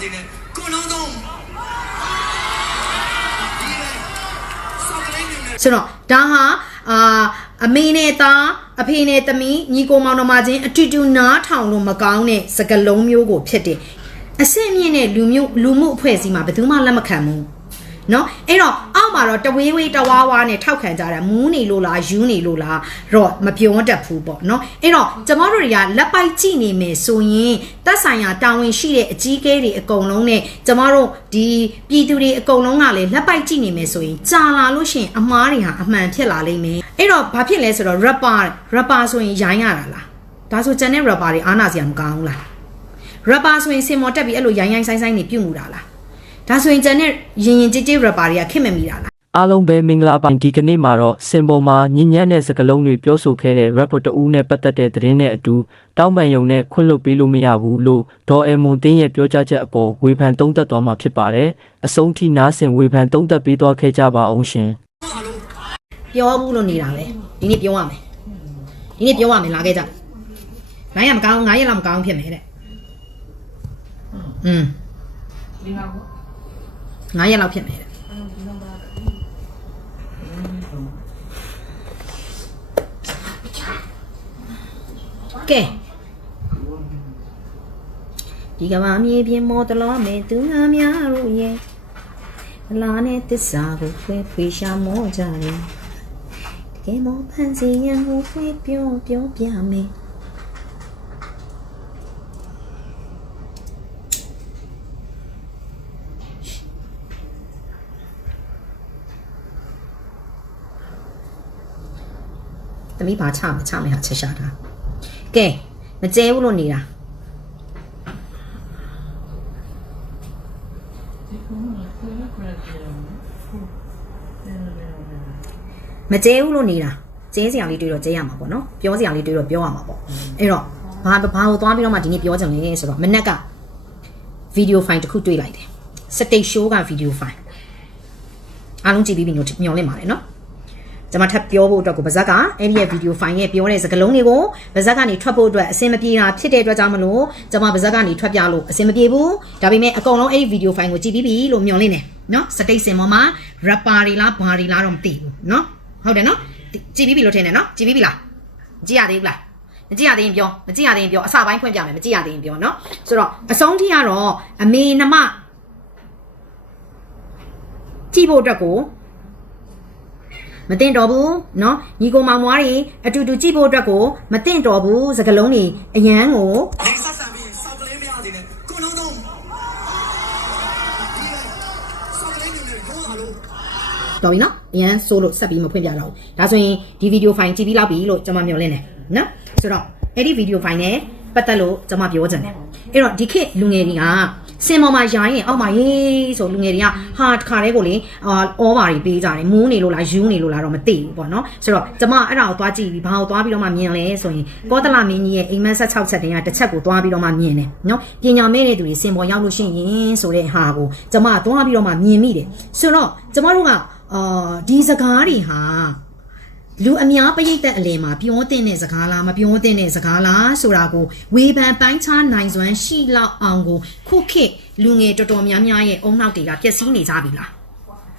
စေနဲ့ကိုလုံးသုံးဒီလေစောက်ကလေးနေနဲ့ဆိုတော့ဒါဟာအာအမေနဲ့သားအဖေနဲ့သမီးညီကိုမောင်နှမချင်းအတူတူနားထောင်လို့မကောင်းတဲ့စကားလုံးမျိုးကိုဖြစ်တယ်အဆင့်မြင့်တဲ့လူမျိုးလူမှုအဖွဲ့အစည်းမှာဘယ်သူမှလက်မခံဘူး နော်အဲ့တော့အောက်မှာတော့တဝေးဝေးတဝါဝါနဲ့ထောက်ခံကြတာမူးနေလို့လားယူးနေလို့လားတော့မပြောတတ်ဘူးပေါ့နော်အဲ့တော့ကျမတို့တွေကလက်ပိုက်ကြည့်နေမယ်ဆိုရင်သက်ဆိုင်ရာတာဝန်ရှိတဲ့အကြီးအကဲတွေအကုန်လုံးနဲ့ကျမတို့ဒီပြည်သူတွေအကုန်လုံးကလည်းလက်ပိုက်ကြည့်နေမယ်ဆိုရင်ကြာလာလို့ရှိရင်အမားတွေဟာအမှန်ဖြစ်လာလိမ့်မယ်အဲ့တော့ဘာဖြစ်လဲဆိုတော့ rapper rapper ဆိုရင်ရိုင်းရတာလားဒါဆိုကျန်တဲ့ rapper တွေအားနာစရာမကောင်းဘူးလား rapper ဆိုရင်စင်မော်တက်ပြီးအဲ့လိုရိုင်းရိုင်းဆိုင်ဆိုင်နေပြုတ်မှုတာလား ဒါဆိုရင်ကျန်တဲ့ရင်ရင်ကြည်ကြည် rapper တွေကခင်မမိတာလားအားလုံးပဲမင်္ဂလာပါဒီကနေ့မှာတော့စင်ပေါ်မှာညဉ့်ညံ့တဲ့စကားလုံးတွေပြောဆိုခဲ့တဲ့ rapper တူဦးနဲ့ပတ်သက်တဲ့သတင်းနဲ့အတူတောင်းပန်ယုံနဲ့ခွင့်လွှတ်ပေးလို့မရဘူးလို့ဒေါ်အမွန်တင်းရဲ့ပြောကြားချက်အပေါ်ဝေဖန်သုံးသပ်သွားမှာဖြစ်ပါတယ်အဆုံးထိနားဆင်ဝေဖန်သုံးသပ်ပေးသွားခဲ့ကြပါအောင်ရှင်အားလုံးပြောဘူးလို့နေတာပဲဒီနေ့ပြောရမယ်ဒီနေ့ပြောရမယ်လာခဲ့ကြနိုင်ရမကောင်း9ရက်လောက်မကောင်းဖြစ်မယ်တဲ့อืม 9ရက်လောက်ဖြစ်မယ်တဲ့ကဲဒီကဘာမြေပြင်မော်တလောမဲသူငါများတို့ရဲ့အလားနဲ့တစ္ဆာကိုဖွေးဖွေးရှာမောကြတယ်တကယ်မောဖန်စီရန်ကိုဖွေးပြောပြောပြမယ် သမီးဘာချမချမယ်ဟာချက်ရှာတာကဲမကျဲဘူးလို့နေတာမကျဲဘူးလို့နေတာကျဲစရာလေးတွေ့တော့ကျဲရမှာပေါ့နော်ပြောစရာလေးတွေ့တော့ပြောရမှာပေါ့အဲ့တော့ဘာဘာကိုသွားပြီးတော့မှဒီနေ့ပြောကြလဲဆိုတော့မနက်ကဗီဒီယိုဖိုင်တစ်ခုတွေ့လိုက်တယ်စတိတ်ရှိုးကဗီဒီယိုဖိုင်အားလုံးကြည့်ပြီးပြီညမျောလင့်ပါတယ်နော် ကျွန်မထပ်ပြောဖို့အတွက်ကိုဗဇက်ကအဲ့ဒီရဲ့ဗီဒီယိုဖိုင်ရဲ့ပြောတဲ့စကားလုံးတွေကိုဗဇက်ကနေထွက်ဖို့အတွက်အဆင်မပြေတာဖြစ်တဲ့အတွက်ကြောင့်မလို့ကျွန်မဗဇက်ကနေထွက်ပြလို့အဆင်မပြေဘူးဒါပေမဲ့အကုန်လုံးအဲ့ဒီဗီဒီယိုဖိုင်ကိုကြည့်ပြီးပြီလို့မျှော်လင့်နေနော်စတိတ်စင်ပေါ်မှာ rapper တွေလားဘာတွေလားတော့မသိဘူးနော်ဟုတ်တယ်နော်ကြည့်ပြီးပြီလို့ထင်တယ်နော်ကြည့်ပြီးပြီလားမကြည့်ရသေးဘူးလားမကြည့်ရသေးရင်ပြောမကြည့်ရသေးရင်ပြောအစပိုင်းဖွင့်ပြမယ်မကြည့်ရသေးရင်ပြောနော်ဆိုတော့အဆုံးထိကတော့အမေနှမကြည့်ဖို့အတွက်ကို မတင်တော်ဘူးเนาะညီကိုမောင်မွားတွေအတူတူကြည့်ဖို့အတွက်ကိုမတင်တော်ဘူးစကလုံးတွေအရန်ကို နေဆက်ဆံပြီးစောက်ကလေးမရစေနဲ့ကိုလုံးသုံးဒီလေစောက်ကလေးနေနဲ့ရောအားလုံး တော်ပြီเนาะအရန်ဆိုးလို့ဆက်ပြီးမဖွင့်ပြတော့ဘူးဒါဆိုရင်ဒီဗီဒီယိုဖိုင်ကြည့်ပြီးလောက်ပြီလို့ကျွန်မမျှော်လင့်တယ်เนาะဆိုတော့အဲ့ဒီဗီဒီယိုဖိုင်နဲ့ပတ်သက်လို့ကျွန်မပြောချင်တယ်အဲ့တော့ဒီခေတ်လူငယ်တွေက စင်ပေါ်မှာရိုင်းရင်အောက်မှာရေးဆိုလူငယ်တွေကဟာတခါတည်းကိုလေအာအောပါတွေပေးကြတယ်မူးနေလို့လားယူနေလို့လားတော့မသိဘူးပေါ့နော်ဆိုတော့ကျွန်မအဲ့ဒါကိုသွားကြည့်ပြီးဘာကိုသွားပြီးတော့မှမြင်လဲဆိုရင်ကောသလမင်းကြီးရဲ့အိမ်မက်ဆက်6ချက်တင်ကတစ်ချက်ကိုသွားပြီးတော့မှမြင်တယ်နော်ပညာမဲ့တဲ့သူတွေစင်ပေါ်ရောက်လို့ရှိရင်ဆိုတဲ့ဟာကိုကျွန်မသွားပြီးတော့မှမြင်မိတယ်ဆိုတော့ကျွန်မတို့ကအာဒီစကားတွေဟာ လူအများပရိသတ်အလယ်မှာပြောတဲ့တဲ့စကားလားမပြောတဲ့တဲ့စကားလားဆိုတာကိုဝေဖန်ပိုင်းခြားနိုင်စွမ်းရှိလောက်အောင်ကိုခုခေတ်လူငယ်တော်တော်များများရဲ့အုံနောက်တွေကပျက်စီးနေကြပြီလား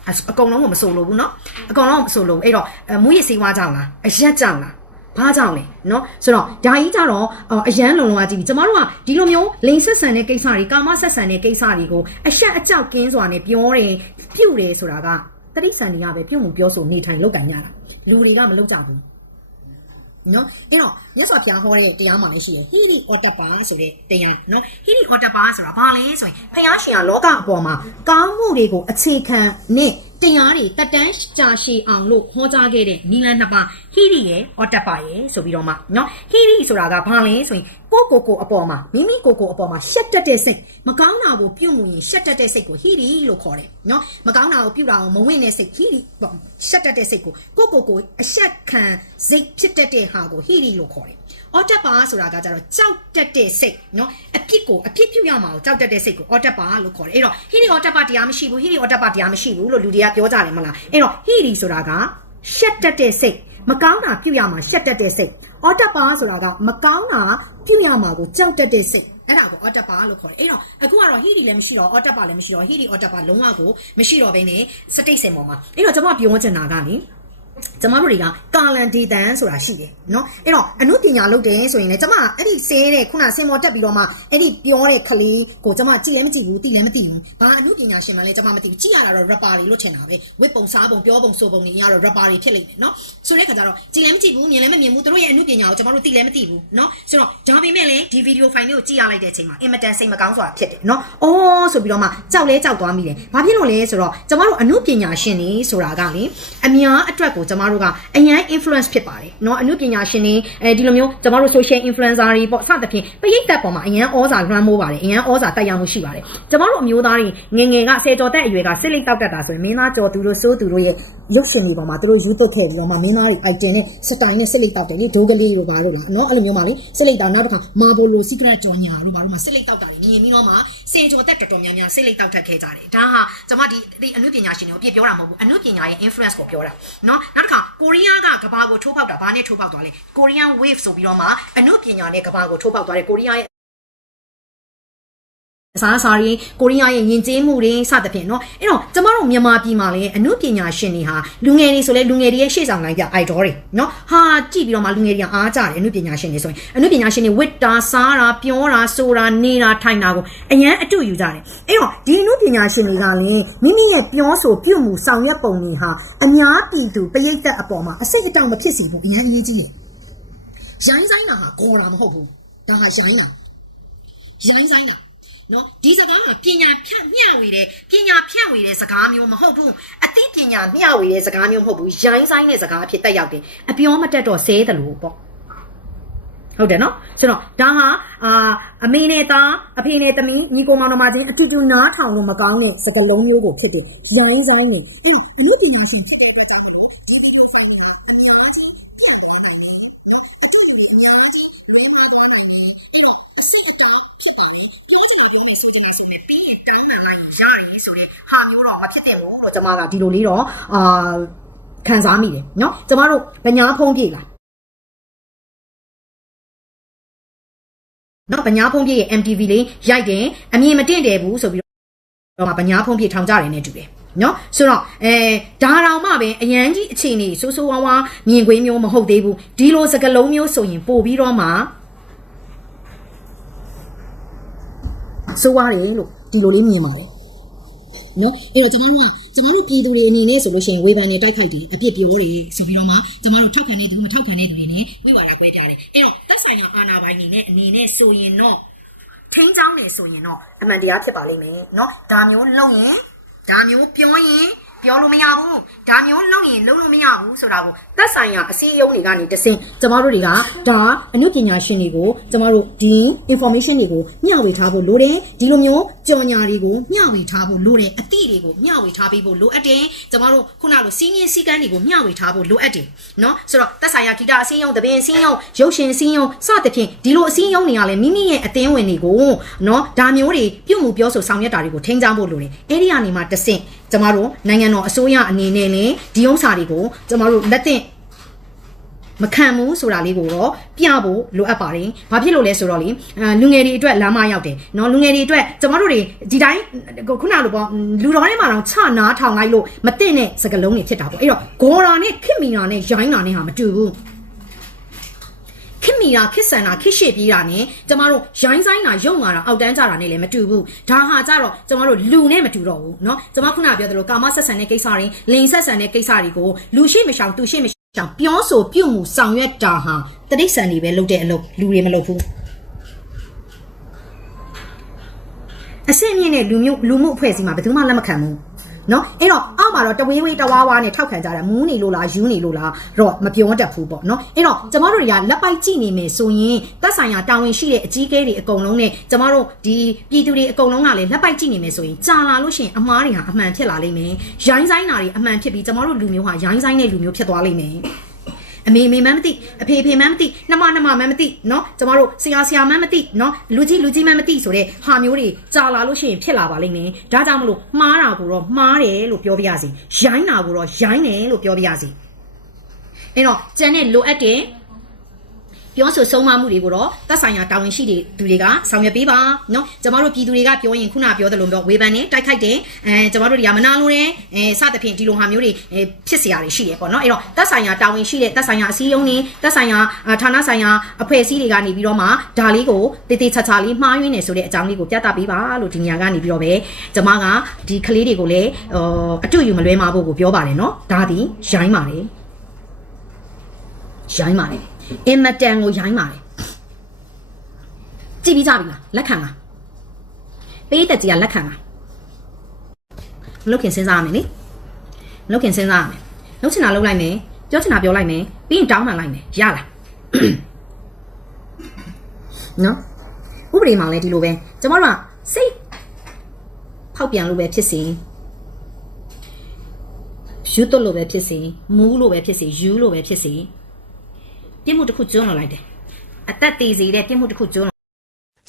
အစအကုန်လုံးကမဆိုလို့ဘူးเนาะအကုန်လုံးကမဆိုလို့ဘူးအဲ့တော့အမွေးရစေးဝါကြောင်လားအရက်ကြောင်လားဘာကြောင့်လဲเนาะဆိုတော့ဓာကြီးကြတော့အော်အရန်လုံလုံကကြည့်ပြီကျမတို့ကဒီလိုမျိုးလိန်ဆက်ဆန်တဲ့ကိစ္စတွေကာမဆက်ဆန်တဲ့ကိစ္စတွေကိုအရှက်အကြောက်ကင်းစွာနဲ့ပြောတယ်ပြုတ်တယ်ဆိုတာက တတိဆန်တွေကပဲပြုတ်မှုပြောဆိုနေထိုင်လောက်ကန်ကြတာလူတွေကမလောက်ကြဘူးနော်အဲ့တော့မြတ်စွာဘုရားဟောတဲ့တရားမှာလည်းရှိရဟိရိဩတ္တပါဆိုတဲ့တရားနော်ဟိရိဩတ္တပါဆိုတာဘာလဲဆိုရင်ဘုရားရှင်ကလောကအပေါ်မှာကောင်းမှုတွေကိုအခြေခံနဲ့ တရားတွေတက်တန်းကြာရှည်အောင်လို့ဟောကြားခဲ့တဲ့နီလန်နှစ်ပါးဟိရိရဲ့ဩတ္တပါရဲ့ဆိုပြီးတော့မှနော်ဟိရိဆိုတာကဘာလဲဆိုရင်ကိုကိုကိုအပေါ်မှာမိမိကိုကိုအပေါ်မှာရှက်တက်တဲ့စိတ်မကောင်းတာကိုပြုတ်မှုရင်ရှက်တက်တဲ့စိတ်ကိုဟိရိလို့ခေါ်တယ်နော်မကောင်းတာကိုပြုတ်တာကိုမဝင့်တဲ့စိတ်ဟိရိပေါ့ရှက်တက်တဲ့စိတ်ကိုကိုကိုကိုအရှက်ခံစိတ်ဖြစ်တတ်တဲ့ဟာကိုဟိရိလို့ခေါ်တယ်အော်တက်ပါဆိုတာကကြတော့ကြောက်တက်တဲ့စိတ်နော်အဖြစ်ကိုအဖြစ်ပြုတ်ရမှာကိုကြောက်တက်တဲ့စိတ်ကိုအော်တက်ပါလို့ခေါ်တယ်အဲ့တော့ဟိရိအော်တက်ပါတရားမရှိဘူးဟိရိအော်တက်ပါတရားမရှိဘူးလို့လူတွေကပြောကြတယ်မလားအဲ့တော့ဟိရိဆိုတာကရှက်တက်တဲ့စိတ်မကောင်းတာပြုတ်ရမှာရှက်တက်တဲ့စိတ်အော်တက်ပါဆိုတာကမကောင်းတာပြုတ်ရမှာကိုကြောက်တက်တဲ့စိတ်အဲ့ဒါကို auto bar လို့ခေါ်တယ်အဲ့တော့အခုကတော့ heat တွေလည်းမရှိတော့ auto bar လည်းမရှိတော့ heat တွေ auto bar လုံးဝကိုမရှိတော့ဘဲနဲ့စတိတ်စင်ပေါ်မှာအဲ့တော့ကျွန်မပြောချင်တာကလေ ကျမတို့တွေကကာလန်ဒေတန်ဆိုတာရှိတယ်เนาะအဲ့တော့အမှုပညာလုပ်တယ်ဆိုရင်လည်းကျမအဲ့ဒီဆဲတဲ့ခုနစင်မော်တက်ပြီးတော့မှအဲ့ဒီပြောတဲ့ခလေးကိုကျမကြည့်လည်းမကြည့်ဘူးသိလည်းမသိဘူးဘာအမှုပညာရှင်မှလည်းကျမမသိဘူးကြည့်ရတာတော့ rapper တွေလို့ထင်တာပဲဝစ်ပုံစားပုံပြောပုံဆိုပုံတွေအရတော့ rapper တွေဖြစ်လိမ့်မယ်เนาะဆိုတဲ့ခါကျတော့ကြည့်လည်းမကြည့်ဘူးမြင်လည်းမမြင်ဘူးသူတို့ရဲ့အမှုပညာကိုကျမတို့သိလည်းမသိဘူးเนาะဆိုတော့ဒါပေမဲ့လည်းဒီ video file လေးကိုကြည့်ရလိုက်တဲ့အချိန်မှာအင်မတန်စိတ်မကောင်းစွာဖြစ်တယ်เนาะအော်ဆိုပြီးတော့မှကြောက်လဲကြောက်သွားမိတယ်ဘာဖြစ်လို့လဲဆိုတော့ကျမတို့အမှုပညာရှင်တွေဆိုတာကလေအများအတွက်ကို ကျမတို့ကအရန် influence ဖြစ်ပါတယ်เนาะအမှုပညာရှင်တွေအဲဒီလိုမျိုးကျမတို့ social influencer တွေပေါ့စသဖြင့်ပရိသတ်ပေါ်မှာအရန်ဩဇာ run မိုးပါတယ်အရန်ဩဇာတက်ရောက်မှုရှိပါတယ်ကျမတို့အမျိုးသားတွေငငယ်ကဆယ်ကျော်သက်အရွယ်ကစစ်လိတ်တောက်တတ်တာဆိုရင်မင်းသားကျော်သူတို့စိုးသူတို့ရဲ့ရုပ်ရှင်တွေပေါ်မှာသူတို့ယူသွတ်ခဲ့ပြီးတော့မှမင်းသားတွေ item နဲ့ style နဲ့စစ်လိတ်တောက်တယ်လေဒိုးကလေးတို့ဘာတို့လားเนาะအဲ့လိုမျိုးပါလေစစ်လိတ်တောက်နောက်တစ်ခါ Marvel Secret ကျော်ညာတို့ဘာတို့မှာစစ်လိတ်တောက်တာတွေမြင်ပြီးတော့မှဆယ်ကျော်သက်တော်တော်များများစစ်လိတ်တောက်ထက်ခဲ့ကြတယ်ဒါဟာကျမဒီဒီအမှုပညာရှင်တွေကိုပြပြောတာမဟုတ်ဘူးအမှုပညာရဲ့ influence ကိုပြောတာเนาะနောက်တစ်ခါကိုရီးယားကကဘာကိုထိုးပေါက်တာဘာနဲ့ထိုးပေါက်သွားလဲ Korean wave ဆိုပြီးတော့မှအမှုပညာနဲ့ကဘာကိုထိုးပေါက်သွားတယ်ကိုရီးယားရဲ့အ စားအစာတွေကိုရီးယားရဲ့ယဉ်ကျေးမှုတွေစသဖြင့်เนาะအဲ့တော့ကျမတို့မြန်မာပြည်မှာလည်းအမှုပညာရှင်တွေဟာလူငယ်တွေဆိုလဲလူငယ်တွေရဲ့ရှေ့ဆောင်လိုင်းပြ idol တွေเนาะဟာကြည့်ပြီးတော့မှလူငယ်တွေကအားကြတယ်အမှုပညာရှင်တွေဆိုရင်အမှုပညာရှင်တွေဝစ်တာစားတာပြောတာဆိုတာနေတာထိုင်တာကိုအရန်အတူယူကြတယ်အဲ့တော့ဒီအမှုပညာရှင်တွေကလည်းမိမိရဲ့ပြောဆိုပြုမှုဆောင်ရွက်ပုံတွေဟာအများပြည်သူပရိသတ်အပေါ်မှာအစိတ်အတောင်မဖြစ်စေဘူးအရန်အရေးကြီးတယ်ရိုင်းဆိုင်တာဟာဂေါ်တာမဟုတ်ဘူးဒါဟာရိုင်းတာရိုင်းဆိုင်တာ နော်ဒီစကားကပညာဖြန့်မျှဝေတဲ့ပညာဖြန့်ဝေတဲ့စကားမျိုးမဟုတ်ဘူးအသိပညာမျှဝေတဲ့စကားမျိုးမဟုတ်ဘူးရိုင်းဆိုင်တဲ့စကားအဖြစ်တက်ရောက်တယ်အပြောမတက်တော့ဆဲတယ်လို့ပေါ့ဟုတ်တယ်နော်ဆိုတော့ဒါဟာအာအမေနဲ့သားအဖေနဲ့သမီးညီကိုမောင်နှမချင်းအတူတူနားထောင်လို့မကောင်းတဲ့စကားလုံးမျိုးကိုဖြစ်တယ်ရိုင်းဆိုင်နေအင်းအမြင့်ပညာရှင် ကျွန်မကဒီလိုလေးတော့အာခံစားမိတယ်เนาะကျမတို့ဗညာဖုံးပြေလာနော်ဗညာဖုံးပြေရဲ့ MTV လေးရိုက်တယ်အမြင်မတင့်တယ်ဘူးဆိုပြီးတော့မှဗညာဖုံးပြေထောင်ကြတယ်နဲ့တူတယ်နော်ဆိုတော့အဲဒါတောင်မှပဲအရန်ကြီးအခြေအနေဆိုးဆိုးဝါးဝါမြင်ကွင်းမျိုးမဟုတ်သေးဘူးဒီလိုစကလုံးမျိုးဆိုရင်ပို့ပြီးတော့မှဆိုးဝါးတယ်လို့ဒီလိုလေးမြင်ပါတယ် နော်အဲ့တော့ကျမတို့က ကျမတို့ပြည်သူတွေအနေနဲ့ဆိုလို့ရှိရင်ဝေဖန်နေတိုက်ခိုက်တယ်အပြစ်ပြောတယ်ဆိုပြီးတော့မှကျမတို့ထောက်ခံတဲ့သူမထောက်ခံတဲ့သူတွေနဲ့ဝိဝါဒခွဲပြတယ်အဲ့တော့သက်ဆိုင်ရာအာဏာပိုင်တွေနဲ့အနေနဲ့ဆိုရင်တော့ထိန်းချောင်းနေဆိုရင်တော့အမှန်တရားဖြစ်ပါလိမ့်မယ်နော်ဒါမျိုးလုပ်ရင်ဒါမျိုးပြောရင် ပြောလို့မရဘူးဒါမျိုးလုပ်ရင်လုပ်လို့မရဘူးဆိုတာကိုသက်ဆိုင်ရာအစည်းအရုံးတွေကနေတစင်ကျမတို့တွေကဒါအမှုပညာရှင်တွေကိုကျမတို့ဒီ information တွေကိုမျှဝေထားဖို့လိုတယ်ဒီလိုမျိုးကြော်ညာတွေကိုမျှဝေထားဖို့လိုတယ်အသည့်တွေကိုမျှဝေထားပေးဖို့လိုအပ်တယ်ကျမတို့ခုနလိုစီးငင်းစီကန်းတွေကိုမျှဝေထားဖို့လိုအပ်တယ်เนาะဆိုတော့သက်ဆိုင်ရာဂီတအစည်းအရုံးတပင်အစည်းအရုံးရုပ်ရှင်အစည်းအရုံးစသဖြင့်ဒီလိုအစည်းအရုံးတွေကလည်းမိမိရဲ့အသင်းဝင်တွေကိုเนาะဒါမျိုးတွေပြုမှုပြောဆိုဆောင်ရွက်တာတွေကိုထိန်းချောင်းဖို့လိုတယ်အဲ့ဒီကနေမှတဆင့် ကျမတို့နိုင်ငံတော်အစိုးရအနေနဲ့လည်းဒီဥစ္စာတွေကိုကျမတို့လက်သင့်မခံဘူးဆိုတာလေးကိုတော့ပြဖို့လိုအပ်ပါတယ်။ဘာဖြစ်လို့လဲဆိုတော့လေအဲလူငယ်တွေအတွက်လမ်းမရောက်တယ်။နော်လူငယ်တွေအတွက်ကျမတို့တွေဒီတိုင်းခုနလိုပေါ့လူတော်ထဲမှာတော့ချနားထောင်လိုက်လို့မသိတဲ့စကလုံးတွေဖြစ်တာပေါ့။အဲ့တော့ဂေါ်ရာနဲ့ခစ်မီနာနဲ့ရိုင်းနာနဲ့ဟာမတူဘူး။ ခစ်မီနာခစ်ဆန်နာခစ်ရှေ့ပြေးတာနဲ့ကျမတို့ရိုင်းဆိုင်တာရုံငါတာအောက်တန်းကြတာနဲ့လည်းမတူဘူး။ဒါဟာကြတော့ကျမတို့လူနဲ့မတူတော့ဘူးเนาะ။ကျမခုနပြောသလိုကာမဆက်ဆံတဲ့ကိစ္စတွေလိန်ဆက်ဆံတဲ့ကိစ္စတွေကိုလူရှိမရှောင်သူရှိမရှောင်ပြောဆိုပြုမှုဆောင်ရွက်တာဟာတတိษံတွေပဲလုပ်တဲ့အလုပ်လူတွေမလုပ်ဘူးအဆင့်မြင့်တဲ့လူမျိုးလူမှုအဖွဲ့အစည်းမှာဘယ်သူမှလက်မခံဘူး နော်အဲ့တော့အောက်မှာတော့တဝေးဝေးတဝါးဝါးနဲ့ထောက်ခံကြတာမူးနေလို့လားယူနေလို့လားတော့မပြောတတ်ဘူးပေါ့နော်အဲ့တော့ကျမတို့တွေကလက်ပိုက်ကြည့်နေမယ်ဆိုရင်သက်ဆိုင်ရာတာဝန်ရှိတဲ့အကြီးအကဲတွေအကုန်လုံးနဲ့ကျမတို့ဒီပြည်သူတွေအကုန်လုံးကလည်းလက်ပိုက်ကြည့်နေမယ်ဆိုရင်ကြာလာလို့ရှိရင်အမားတွေဟာအမှန်ဖြစ်လာလိမ့်မယ်ရိုင်းဆိုင်တာတွေအမှန်ဖြစ်ပြီးကျမတို့လူမျိုးဟာရိုင်းဆိုင်တဲ့လူမျိုးဖြစ်သွားလိမ့်မယ် အမေအမေမှန်းမသိအဖေအဖေမှန်းမသိနှမနှမမှန်းမသိเนาะကျမတို့ဆရာဆရာမှန်းမသိเนาะလူကြီးလူကြီးမှန်းမသိဆိုတဲ့ဟာမျိုးတွေကြာလာလို့ရှိရင်ဖြစ်လာပါလိမ့်မယ်ဒါကြောင့်မလို့မှားတာကိုတော့မှားတယ်လို့ပြောပြရစီရိုင်းတာကိုတော့ရိုင်းတယ်လို့ပြောပြရစီအဲ့တော့ကျန်တဲ့လိုအပ်တဲ့ ပြောဆိုဆုံးမမှုတွေကိုတော့သက်ဆိုင်ရာတာဝန်ရှိတဲ့သူတွေကဆောင်ရွက်ပေးပါနော်ကျမတို့ပြည်သူတွေကပြောရင်ခုနပြောသလိုမျိုးဝေဖန်နေတိုက်ခိုက်တယ်အဲကျမတို့တွေကမနာလိုတယ်အဲစသဖြင့်ဒီလိုဟာမျိုးတွေဖြစ်စရာတွေရှိတယ်ပေါ့နော်အဲ့တော့သက်ဆိုင်ရာတာဝန်ရှိတဲ့သက်ဆိုင်ရာအစည်းအရုံးတွေသက်ဆိုင်ရာဌာနဆိုင်ရာအဖွဲ့အစည်းတွေကနေပြီးတော့မှဒါလေးကိုတေးသေးချာချာလေးမှားယွင်းနေဆိုတဲ့အကြောင်းလေးကိုပြသပေးပါလို့ဒီညကနေပြီးတော့ပဲကျမကဒီကလေးတွေကိုလည်းအတူယူမလွဲမှာဖို့ကိုပြောပါတယ်နော်ဒါဒီရိုင်းပါတယ်ရိုင်းပါတယ် အင်မတန်ကိုရိုင်းပါတယ်ကြည့်ပြီးကြပြီလားလက်ခံလားပေးတဲ့ကြီးကလက်ခံလားမလုတ်ခင်စဉ်းစားရမယ်လေမလုတ်ခင်စဉ်းစားရမယ်လုတ်ချင်တာလုတ်လိုက်မယ်ပြောချင်တာပြောလိုက်မယ်ပြီးရင်တောင်းပန်လိုက်မယ်ရလားနော်ဥပဒေမှာလည်းဒီလိုပဲကျမတို့ကစိတ်ဖောက်ပြန်လို့ပဲဖြစ်စေယူတော့လို့ပဲဖြစ်စေမူးလို့ပဲဖြစ်စေယူလို့ပဲဖြစ်စေ ပြစ်မှုတစ်ခုကျွန်းလာလိုက်တယ်အသက်သေးစေတဲ့ပြစ်မှုတစ်ခုကျွန်း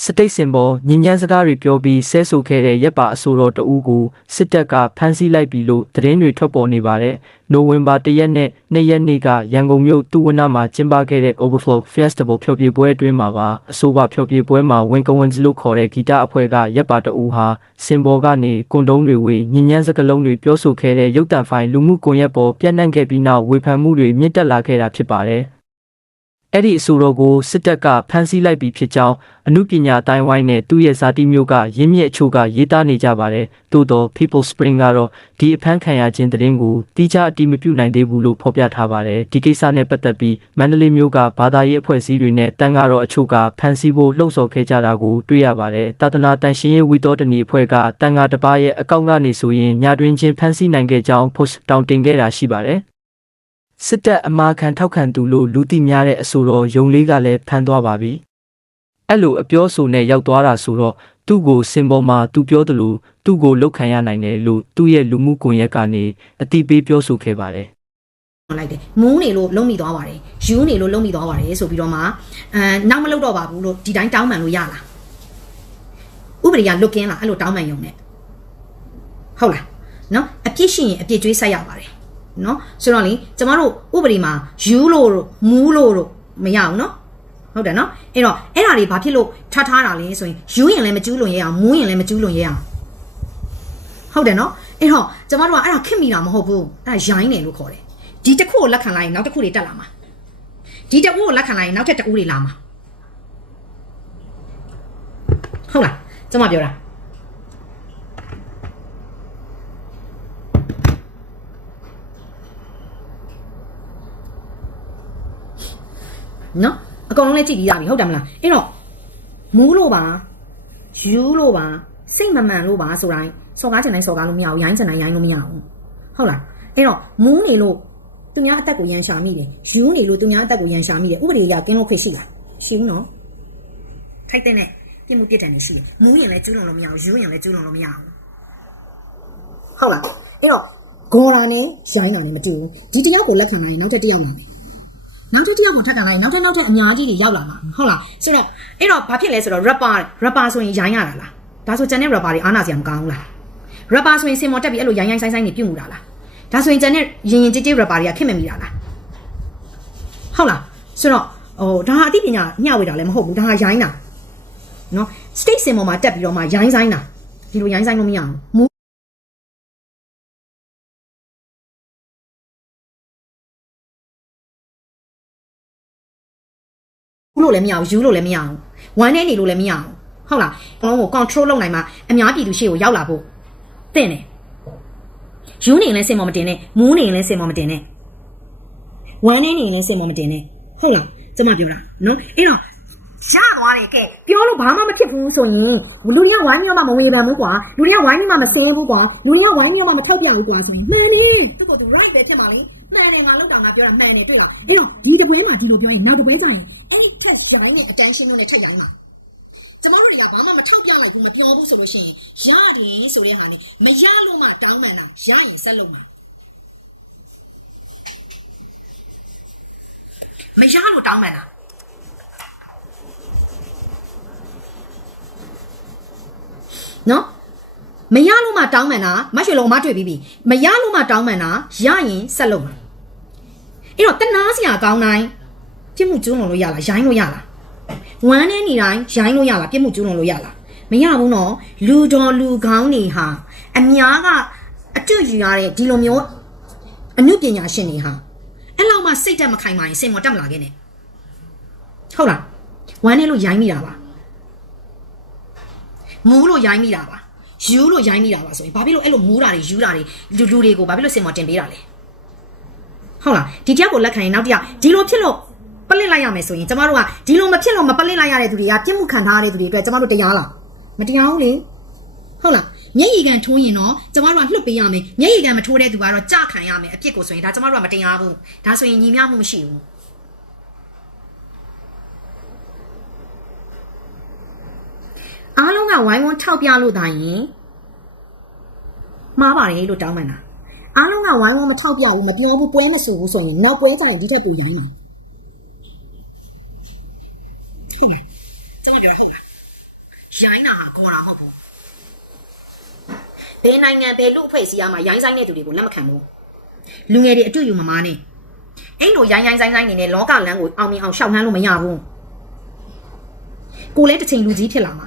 စတိတ်စင်ပေါ်ညဉ့်ညမ်းစကားတွေပြောပြီးဆဲဆိုခဲ့တဲ့ရက်ပါအဆိုတော်တဦးကိုစစ်တပ်ကဖမ်းဆီးလိုက်ပြီလို့သတင်းတွေထွက်ပေါ်နေပါတယ်။နိုဝင်ဘာ၁ရက်နဲ့၂ရက်နေ့ကရန်ကုန်မြို့တူဝနမှာကျင်းပခဲ့တဲ့ Overflow Festival ဖျော်ဖြေပွဲအတွင်းမှာပါအဆိုပါဖျော်ဖြေပွဲမှာဝင်ကဝင်စလို့ခေါ်တဲ့ဂီတအဖွဲ့ကရက်ပါတဦးဟာစင်ပေါ်ကနေကွန်တုံးတွေဝေညဉ့်ညမ်းစကားလုံးတွေပြောဆိုခဲ့တဲ့ရုပ်တံဖိုင်လူမှုကွန်ရက်ပေါ်ပြန့်နှံ့ခဲ့ပြီးနောက်ဝေဖန်မှုတွေမြင့်တက်လာခဲ့တာဖြစ်ပါတယ်။ အဲ့ဒီအဆိုတော်ကိုစစ်တပ်ကဖမ်းဆီးလိုက်ပြီးဖြစ်ကြောင်းအမှုပညာအတိုင်းဝိုင်းနဲ့သူ့ရဲ့ဇာတိမျိုးကရင်းမြစ်အချို့ကရေးသားနေကြပါတယ်။သို့တော့ People Spring ကတော့ဒီအဖမ်းခံရခြင်းသတင်းကိုတိကျအတိမပြုနိုင်သေးဘူးလို့ဖော်ပြထားပါတယ်။ဒီကိစ္စနဲ့ပတ်သက်ပြီးမန္တလေးမျိုးကဘာသာရေးအဖွဲ့အစည်းတွေနဲ့တန်ကတော့အချို့ကဖမ်းဆီးဖို့လှုံ့ဆော်ခဲ့ကြတာကိုတွေ့ရပါတယ်။တာသနာတန်ရှင်ရေးဝီတော်တနီအဖွဲ့ကတန်ကတစ်ပါးရဲ့အကောင့်ကနေဆိုရင်ညတွင်ချင်းဖမ်းဆီးနိုင်ခဲ့ကြောင်း post တောင်းတင်ခဲ့တာရှိပါတယ်။ စစ်တပ်အမာခံထောက်ခံသူလို့လူသိများတဲ့အဆိုတော်ယုံလေးကလည်းဖမ်းသွားပါပြီ။အဲ့လိုအပြောဆိုနဲ့ရောက်သွားတာဆိုတော့သူ့ကိုစင်ပေါ်မှာသူပြောတယ်လို့သူ့ကိုလောက်ခံရနိုင်တယ်လို့သူ့ရဲ့လူမှုကွန်ရက်ကနေအတိပေးပြောဆိုခဲ့ပါတယ်။လိုက်တယ်မူးနေလို့လုံးမိသွားပါတယ်ယူနေလို့လုံးမိသွားပါတယ်ဆိုပြီးတော့မှအဲနောက်မလုပ်တော့ပါဘူးလို့ဒီတိုင်းတောင်းပန်လို့ရလားဥပဒေကလွတ်ကင်းလားအဲ့လိုတောင်းပန်ယုံနဲ့ဟုတ်လားနော်အပြစ်ရှိရင်အပြစ်ကြွေးဆက်ရပါတယ် နော်ဆိုတော့လေကျမတို့ဥပဒေမှာယူလို့တို့မူးလို့တို့မရဘူးနော်ဟုတ်တယ်နော်အဲ့တော့အဲ့ဒါတွေဘာဖြစ်လို့ထားထားတာလဲဆိုရင်ယူရင်လည်းမကျူးလွန်ရအောင်မူးရင်လည်းမကျူးလွန်ရအောင်ဟုတ်တယ်နော်အဲ့တော့ကျမတို့ကအဲ့ဒါခင့်မိတာမဟုတ်ဘူးအဲ့ဒါရိုင်းတယ်လို့ခေါ်တယ်ဒီတစ်ခုကိုလက်ခံလိုက်ရင်နောက်တစ်ခုတွေတက်လာမှာဒီတစ်ခုကိုလက်ခံလိုက်ရင်နောက်ထပ်တစ်ခုတွေလာမှာဟုတ်လားကျမပြောတာ နော်အကောင်လုံးလည်းကြည့်ပြီးသားပြီဟုတ်တယ်မလားအဲ့တော့မူးလို့ပါယူလို့ပါစိတ်မမှန်လို့ပါဆိုတိုင်းစော်ကားချင်တိုင်းစော်ကားလို့မရဘူးရိုင်းချင်တိုင်းရိုင်းလို့မရဘူးဟုတ်လားအဲ့တော့မူးနေလို့သူများအသက်ကိုရန်ရှာမိတယ်ယူနေလို့သူများအသက်ကိုရန်ရှာမိတယ်ဥပဒေအရကင်းလို့ခွင့်ရှိလားရှိဘူးနော်ထိုက်တဲ့နဲ့ပြစ်မှုပြစ်ဒဏ်တွေရှိတယ်မူးရင်လည်းကျူးလွန်လို့မရဘူးယူရင်လည်းကျူးလွန်လို့မရဘူးဟုတ်လားအဲ့တော့ဂေါ်ရာနဲ့ရိုင်းတာနဲ့မတူဘူးဒီတယောက်ကိုလက်ခံလိုက်ရင်နောက်ထပ်တစ်ယောက်လာမယ် နောက်ထပ်တစ်ယောက်ကိုထပ်ခံလိုက်ရင်နောက်ထပ်နောက်ထပ်အများကြီးတွေရောက်လာမှာဟုတ်လားဆိုတော့အဲ့တော့ဘာဖြစ်လဲဆိုတော့ rapper rapper ဆိုရင်ရိုင်းရတာလားဒါဆိုကျန်တဲ့ rapper တွေအားနာစရာမကောင်းဘူးလား rapper ဆိုရင်စင်မော်တက်ပြီးအဲ့လိုရိုင်းရိုင်းဆိုင်ဆိုင်နေပြုတ်မှုတာလားဒါဆိုရင်ကျန်တဲ့ရင်ရင်ကြည်ကြည် rapper တွေကခင်မမိတာလားဟုတ်လားဆိုတော့ဟိုဒါဟာအသိပညာမျှဝေတာလည်းမဟုတ်ဘူးဒါဟာရိုင်းတာနော် state စင်မော်မှာတက်ပြီးတော့မှရိုင်းဆိုင်တာဒီလိုရိုင်းဆိုင်လို့မရအောင်မူ လို့လည်းမရဘူးယူလို့လည်းမရအောင်ဝမ်းနေနေလို့လည်းမရအောင်ဟုတ်လားအလုံးကို control လုပ်နိုင်မှအများပြည်သူရှေ့ကိုရောက်လာဖို့သင့်တယ်ယူနေရင်လည်းစင်မမတင်နဲ့မူးနေရင်လည်းစင်မမတင်နဲ့ဝမ်းနေနေရင်လည်းစင်မမတင်နဲ့ဟုတ်လားကျမပြောတာနော်အဲ့တော့ရသွားတယ်ကဲပြောလို့ဘာမှမဖြစ်ဘူးဆိုရင်လူတွေကဝိုင်းမျိုးမှမဝေဖန်ဘူးကွာလူတွေကဝိုင်းမျိုးမှမစင်းဘူးကွာလူတွေကဝိုင်းမျိုးမှမထောက်ပြဘူးကွာဆိုရင်မှန်တယ်သူကသူ right ပဲဖြစ်မှာလေ မှန်တယ်ငါလောက်တာငါပြောတာမှန်တယ်တွေ့လားအဲ့တော့ဒီတပွဲမှာဒီလိုပြောရင်နောက်တပွဲကျရင်အဲ့ test ရိုင်းနဲ့ attention မျိုးနဲ့ထက်ရိုင်းမှာကျမတို့ကဘာမှမထောက်ပြလိုက်ဘူးမပြောဘူးဆိုလို့ရှိရင်ရတယ်ဆိုတဲ့ဟာနဲ့မရလို့မှတောင်းမှန်တာရရင်ဆက်လုပ်မယ်မရလို့တောင်းမှန်တာနော်မရလို့မှတောင်းမှန်တာမရွှေလုံးမတွေ့ပြီးပြီမရလို့မှတောင်းမှန်တာရရင်ဆက်လုပ်မှာ အဲ့တော့တနာစရာကောင်းတိုင်းပြစ်မှုကျူးလွန်လို့ရလားရိုင်းလို့ရလားဝမ်းနေနေတိုင်းရိုင်းလို့ရလားပြစ်မှုကျူးလွန်လို့ရလားမရဘူးနော်လူတော်လူကောင်းတွေဟာအများကအတွေ့ယူရတဲ့ဒီလိုမျိုးအမှုပညာရှင်တွေဟာအဲ့လောက်မှစိတ်တက်မခိုင်ပါရင်စင်မတက်မလာခဲ့နဲ့ဟုတ်လားဝမ်းနေလို့ရိုင်းမိတာပါမူးလို့ရိုင်းမိတာပါယူလို့ရိုင်းမိတာပါဆိုရင်ဘာဖြစ်လို့အဲ့လိုမူးတာတွေယူတာတွေလူလူတွေကိုဘာဖြစ်လို့စင်မတင်ပေးတာလဲ ဟုတ်လားဒီတယောက်ကိုလက်ခံရင်နောက်တယောက်ဒီလိုဖြစ်လို့ပလစ်လိုက်ရမယ်ဆိုရင်ကျမတို့ကဒီလိုမဖြစ်လို့မပလစ်လိုက်ရတဲ့သူတွေကပြစ်မှုခံထားရတဲ့သူတွေအတွက်ကျမတို့တရားလားမတရားဘူးလေဟုတ်လားမျက်ရည်ကန်ထိုးရင်တော့ကျမတို့ကလွတ်ပေးရမယ်မျက်ရည်ကန်မထိုးတဲ့သူကတော့ကြခံရမယ်အပြစ်ကိုဆိုရင်ဒါကျမတို့ကမတရားဘူးဒါဆိုရင်ညီမျှမှုမရှိဘူးအားလုံးကဝိုင်းဝန်းထောက်ပြလို့တာရင်မှားပါတယ်လို့တောင်းပန်တာ အားလုံးကဝိုင်းဝန်းမထောက်ပြဘူးမပြောဘူးပွဲမဆိုဘူးဆိုရင်နောက်ပွဲကျရင်ဒီထက်ပိုရမ်းမှာဟုတ်လားကျွန်တော်ပြောဟုတ်လားရိုင်းတာဟာကော်တာမဟုတ်ဘူးဘယ်နိုင်ငံဘယ်လူအဖွဲ့အစည်းအားမှာရိုင်းဆိုင်တဲ့သူတွေကိုလက်မခံဘူးလူငယ်တွေအတူယူမမားနဲ့အဲ့လိုရိုင်းရိုင်းဆိုင်ဆိုင်နေနဲ့လောကလမ်းကိုအောင်မြင်အောင်ရှောက်နှမ်းလို့မရဘူးကိုလည်းတစ်ချိန်လူကြီးဖြစ်လာမှာ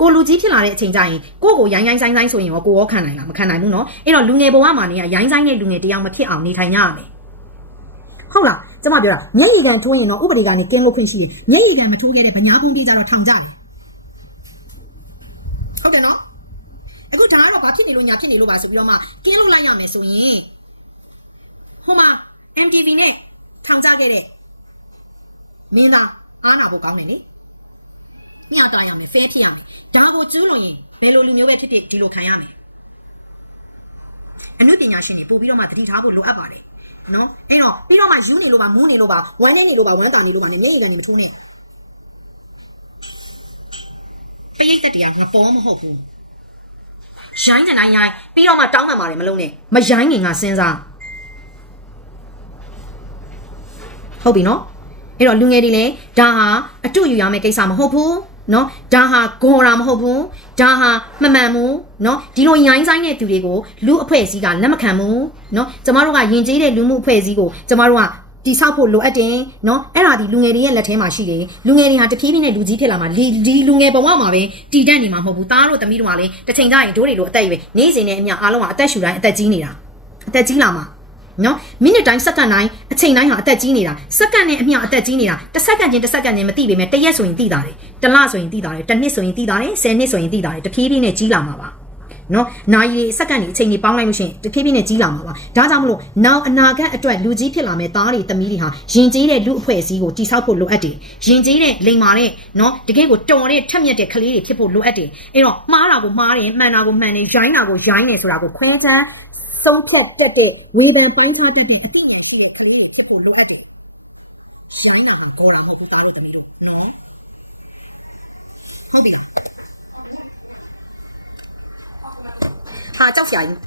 ကိုလူကြီးဖြစ်လာတဲ့အချိန်ကျရင်ကိုကိုရိုင်းရိုင်းဆိုင်ဆိုင်ဆိုရင်ရောကိုရောခံနိုင်လားမခံနိုင်ဘူးနော်အဲ့တော့လူငယ်ဘဝမှာနေရရိုင်းဆိုင်တဲ့လူငယ်တယောက်မဖြစ်အောင်နေထိုင်ရမယ်ဟုတ်လားကျမပြောတာမျက်ရည်ကန်ထိုးရင်တော့ဥပဒေကနေကင်းလို့ခွင့်ရှိရင်မျက်ရည်ကန်မထိုးခဲ့တဲ့ဗညာဖုံးပြေးကြတော့ထောင်ကြတယ်ဟုတ်တယ်နော်အခုဒါကတော့ဘာဖြစ်နေလို့ညာဖြစ်နေလို့ပါဆိုပြီးတော့မှကင်းလို့လိုက်ရမယ်ဆိုရင်ဟိုမှာ MTV နဲ့ထောင်ကြခဲ့တဲ့မင်းသားအားနာဖို့ကောင်းတယ်နိ ညှတာရမယ်ဖဲဖြစ်ရမယ်ဒါကိုကျူးလွန်ရင်ဘယ်လိုလူမျိုးပဲဖြစ်ဖြစ်ဒီလိုခံရမယ်အနုပညာရှင်တွေပို့ပြီးတော့မှတတိထားဖို့လိုအပ်ပါတယ်နော်အဲ့တော့ပြီးတော့မှယူနေလို့ပါမူးနေလို့ပါဝမ်းနေနေလို့ပါဝမ်းတာနေလို့ပါနဲ့မျက်ရည်ကနေမထိုးနဲ့ပရိတ်တက်တရားမပေါ်မဟုတ်ဘူးရိုင်းနေတိုင်းရိုင်းပြီးတော့မှတောင်းပန်ပါတယ်မလုံးနဲ့မရိုင်းငင်ငါစဉ်းစားဟုတ်ပြီနော်အဲ့တော့လူငယ်တွေလည်းဒါဟာအတူယူရမယ့်ကိစ္စမဟုတ်ဘူး နော်ဒါဟာဂွန်ရာမဟုတ်ဘူးဒါဟာမှန်မှန်မူနော်ဒီလိုရိုင်းဆိုင်တဲ့သူတွေကိုလူအဖွဲ့အစည်းကလက်မခံဘူးနော်ကျမတို့ကယဉ်ကျေးတဲ့လူမှုအဖွဲ့အစည်းကိုကျမတို့ကတိဆောက်ဖို့လိုအပ်တယ်နော်အဲ့ဒါဒီလူငယ်တွေရဲ့လက်ထဲမှာရှိတယ်လူငယ်တွေဟာတဖြည်းဖြည်းနဲ့လူကြီးဖြစ်လာမှာဒီလူငယ်ဘဝမှာပဲတည်တတ်နေမှာမဟုတ်ဘူးသားတို့သမီးတို့ကလည်းတစ်ချိန်ကျရင်ဒိုးတွေလိုအသက်ရွယ်နေစဉ်နဲ့အမျှအားလုံးကအသက်ရှူတိုင်းအသက်ကြီးနေတာအသက်ကြီးလာမှာ နော်မိနစ်တိုင်းစက္ကန့်တိုင်းအချိန်တိုင်းဟာအသက်ကြီးနေတာစက္ကန့်နဲ့အမျှအသက်ကြီးနေတာတစ်စက္ကန့်ချင်းတစ်စက္ကန့်ချင်းမသိပေမဲ့တစ်ရက်ဆိုရင်သိတာတယ်တစ်လဆိုရင်သိတာတယ်တစ်နှစ်ဆိုရင်သိတာတယ်ဆယ်နှစ်ဆိုရင်သိတာတယ်တဖြည်းဖြည်းနဲ့ကြီးလာမှာပါနော်နိုင်ရီစက္ကန့်ကြီးအချိန်ကြီးပေါင်းလိုက်လို့ရှိရင်တဖြည်းဖြည်းနဲ့ကြီးလာမှာပါဒါကြောင့်မလို့နောက်အနာဂတ်အတွက်လူကြီးဖြစ်လာမဲ့သားတွေသမီးတွေဟာယဉ်ကျေးတဲ့လူအဖွဲ့အစည်းကိုတိဆောက်ဖို့လိုအပ်တယ်ယဉ်ကျေးတဲ့လိမ်မာတဲ့နော်တကယ်ကိုတော်တဲ့ထက်မြက်တဲ့ကလေးတွေဖြစ်ဖို့လိုအပ်တယ်အဲ့တော့မှားတာကိုမှားတယ်မှန်တာကိုမှန်တယ်ရိုင်းတာကိုရိုင်းတယ်ဆိုတာကိုခွဲခြား ဆုံးဖြတ်တတ်တဲ့ဝေဖန်ပိုင်းခြားတတ်တဲ့အသိဉာဏ်ရှိတဲ့ကလေးတွေဖြစ်ဖို့လိုအပ်တယ်။ရှိုင်းတာကကိုရာမကိုတားလို့ပြောနော်။ဟုတ်ပြီ။ဟာကြောက်စရာကြီး